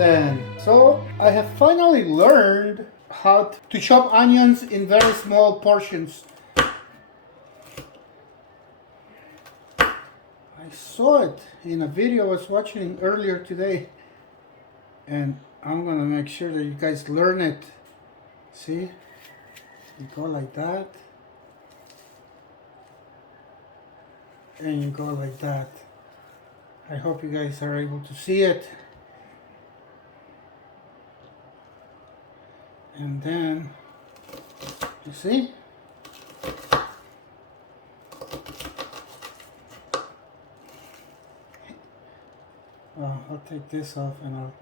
And so I have finally learned how to chop onions in very small portions. I saw it in a video I was watching earlier today, and I'm gonna make sure that you guys learn it. See, you go like that, and you go like that. I hope you guys are able to see it. And then, you see? I'll take this off and I'll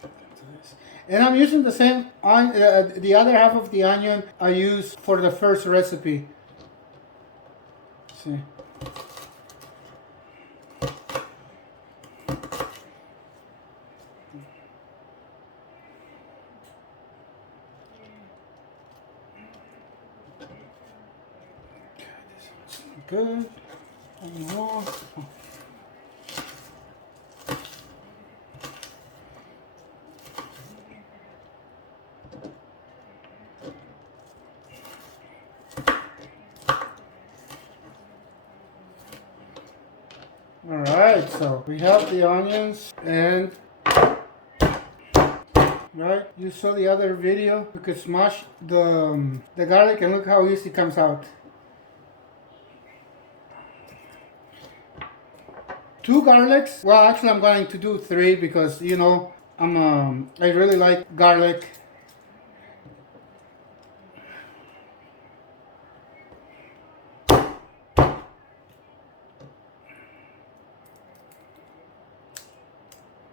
get into this. And I'm using the same, the other half of the onion I used for the first recipe. See? Good. One more. All right, so we have the onions, and right, you saw the other video. You could smash the garlic, and look how easy it comes out. 2 garlics. Well, actually, I'm going to do 3 because you know I really like garlic.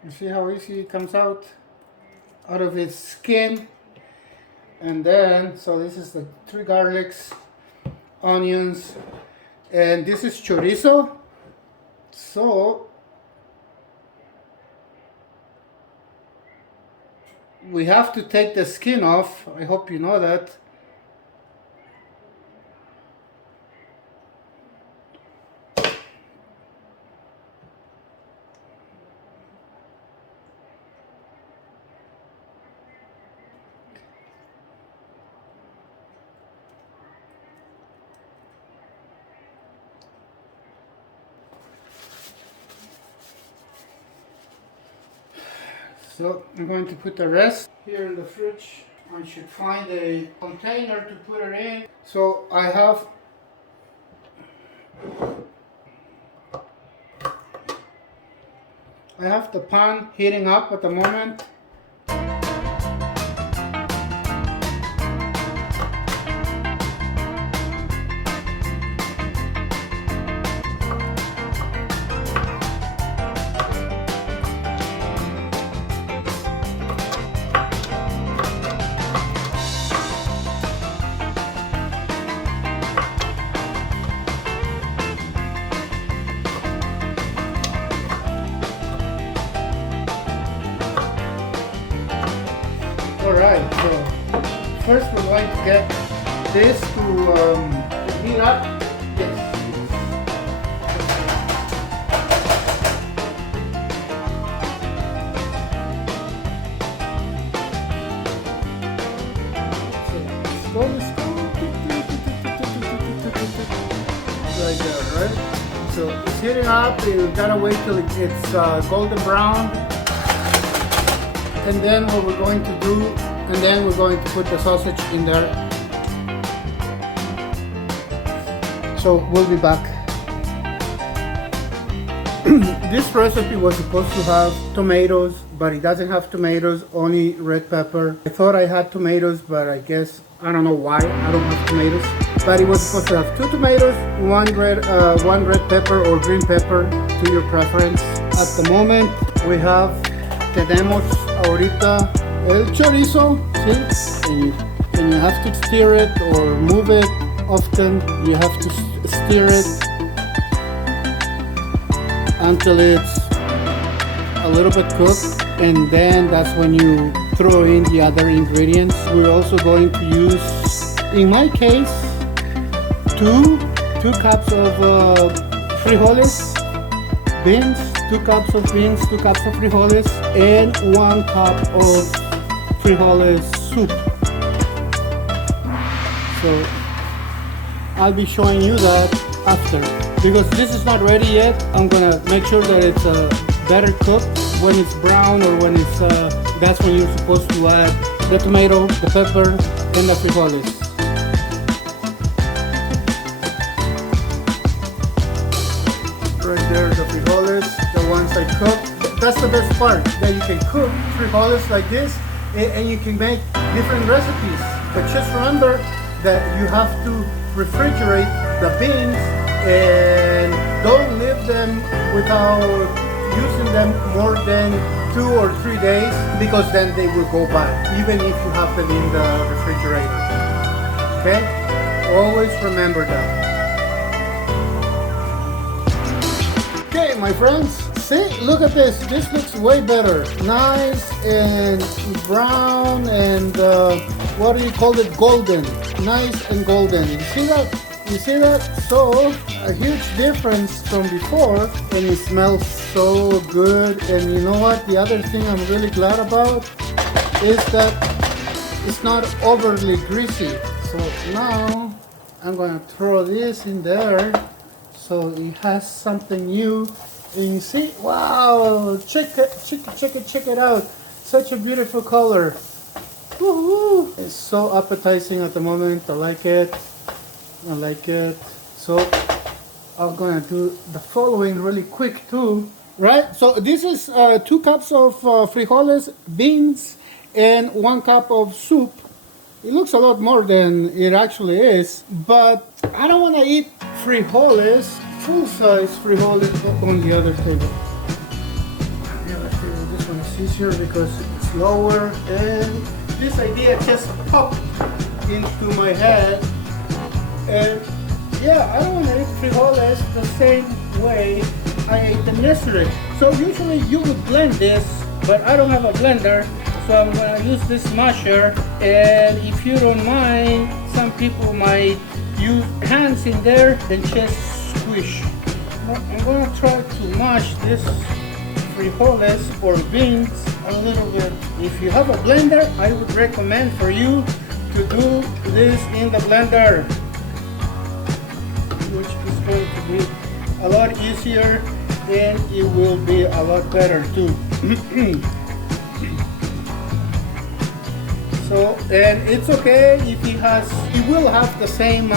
You see how easy it comes out of its skin. And then, so this is the 3 garlics, onions, and this is chorizo. So we have to take the skin off. I hope you know that. So I'm going to put the rest here in the fridge. I should find a container to put it in. So I have the pan heating up at the moment. Alright, so first we're going to get this to heat up. Yes. So right there, right? So it's heating up. You gotta wait till it's golden brown. And then what we're going to do, and then we're going to put the sausage in there. So we'll be back. This recipe was supposed to have tomatoes, but it doesn't have tomatoes, only red pepper. I thought I had tomatoes, but I guess, I don't know why I don't have tomatoes. But it was supposed to have 2 tomatoes, one red pepper or green pepper, to your preference. At the moment, we have tenemos ahorita el chorizo, ¿sí? And you have to stir it or move it often. You have to stir it until it's a little bit cooked, and then that's when you throw in the other ingredients. We're also going to use, in my case, two cups of frijoles, beans, 2 cups of beans, 2 cups of frijoles, and 1 cup of frijoles soup. So I'll be showing you that after, because this is not ready yet. I'm gonna make sure that it's better cooked. When it's brown or when it's that's when you're supposed to add the tomato, the pepper, and the frijoles. Right there, the frijoles, the ones I cooked. That's the best part, that you can cook frijoles like this and you can make different recipes. But just remember that you have to refrigerate the beans and don't leave them without using them more than 2 or 3 days, because then they will go bad, even if you have them in the refrigerator. Okay? Always remember that. Okay, my friends, see, look at this. This looks way better. Nice and brown and what do you call it? Golden. Nice and golden. You see that? You see that? So a huge difference from before, and it smells so good. And you know what? The other thing I'm really glad about is that it's not overly greasy. So now I'm gonna throw this in there so it has something new. And you see, wow, check it out. Such a beautiful color. Woo-hoo. It's so appetizing at the moment. I like it. I like it. So I'm gonna do the following really quick too. Right? So this is 2 cups of frijoles, beans, and 1 cup of soup. It looks a lot more than it actually is, but I don't want to eat frijoles, full-size frijoles on the other table. The other table, this one is easier because it's lower, and this idea just popped into my head. And yeah, I don't want to eat frijoles the same way I ate them yesterday. So usually you would blend this, but I don't have a blender, so I'm going to use this masher. And if you don't mind, some people might use hands in there and just squish. But I'm going to try to mash this frijoles or beans a little bit. If you have a blender, I would recommend for you to do this in the blender, which is going to be a lot easier and it will be a lot better too. So, and it's okay if it will have the same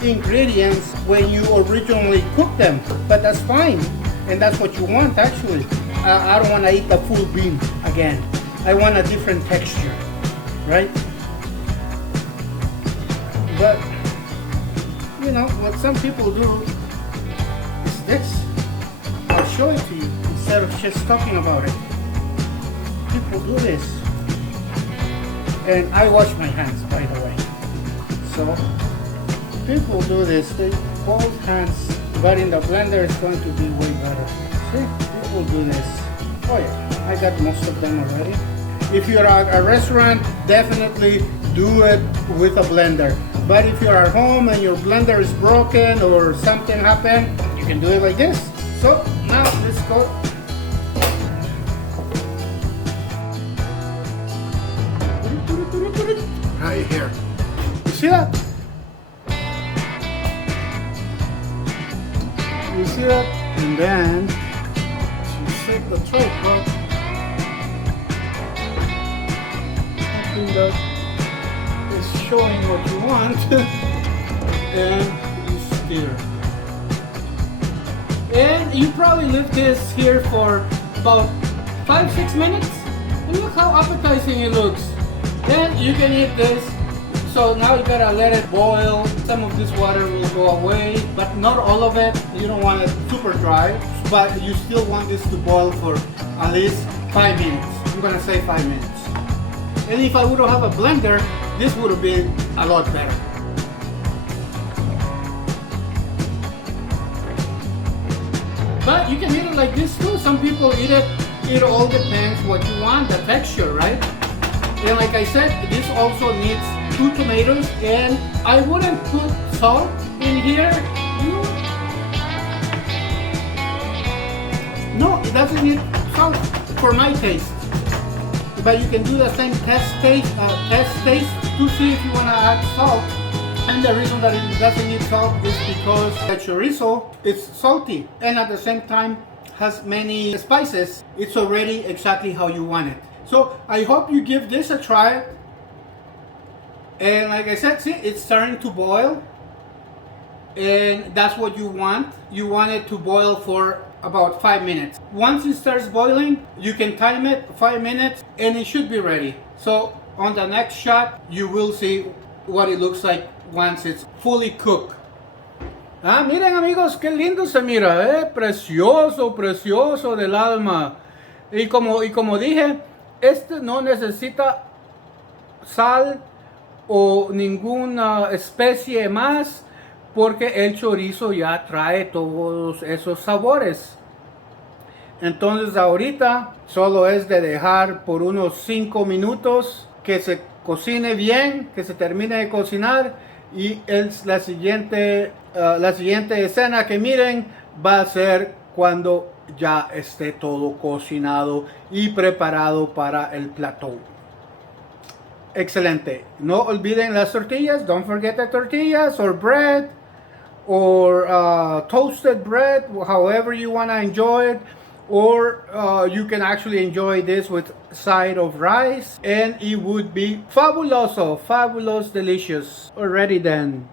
ingredients when you originally cook them, but that's fine, and that's what you want actually. I don't want to eat the full bean again. I want a different texture, right? But you know what some people do is this. I'll show it to you instead of just talking about it. People do this. And I wash my hands, by the way. So people do this. They both hands, but in the blender it's going to be way better. See, people do this. Oh yeah, I got most of them already. If you're at a restaurant, definitely do it with a blender. But if you're at home and your blender is broken or something happened, you can do it like this. So now let's go. Right here. You see that? You see that? And then you set the tray up. Something that is showing what you want. And you stir. And you probably leave this here for about 5-6 minutes. And look how appetizing it looks. Then you can eat this. So now you gotta let it boil. Some of this water will go away, but not all of it. You don't want it super dry, but you still want this to boil for at least 5 minutes. I'm gonna say 5 minutes. And if I would have a blender, this would have been a lot better. But you can eat it like this too. Some people eat it. It all depends what you want, the texture, right? And like I said, this also needs 2 tomatoes, and I wouldn't put salt in here. No, it doesn't need salt for my taste. But you can do the same test taste to see if you want to add salt. And the reason that it doesn't need salt is because the chorizo is salty and at the same time has many spices. It's already exactly how you want it. So I hope you give this a try. And like I said, see, it's starting to boil. And that's what you want. You want it to boil for about 5 minutes. Once it starts boiling, you can time it 5 minutes and it should be ready. So on the next shot, you will see what it looks like once it's fully cooked. Ah, miren amigos, qué lindo se mira, precioso, precioso del alma. Y como dije, este no necesita sal o ninguna especie más, porque el chorizo ya trae todos esos sabores. Entonces ahorita solo es de dejar por unos 5 minutos que se cocine bien, que se termine de cocinar, y la siguiente escena que miren va a ser cuando ya esté todo cocinado y preparado para el plato. Excelente. No olviden las tortillas. Don't forget the tortillas or bread or toasted bread, however you want to enjoy it. Or you can actually enjoy this with side of rice and it would be fabuloso, fabulous, delicious. Already then.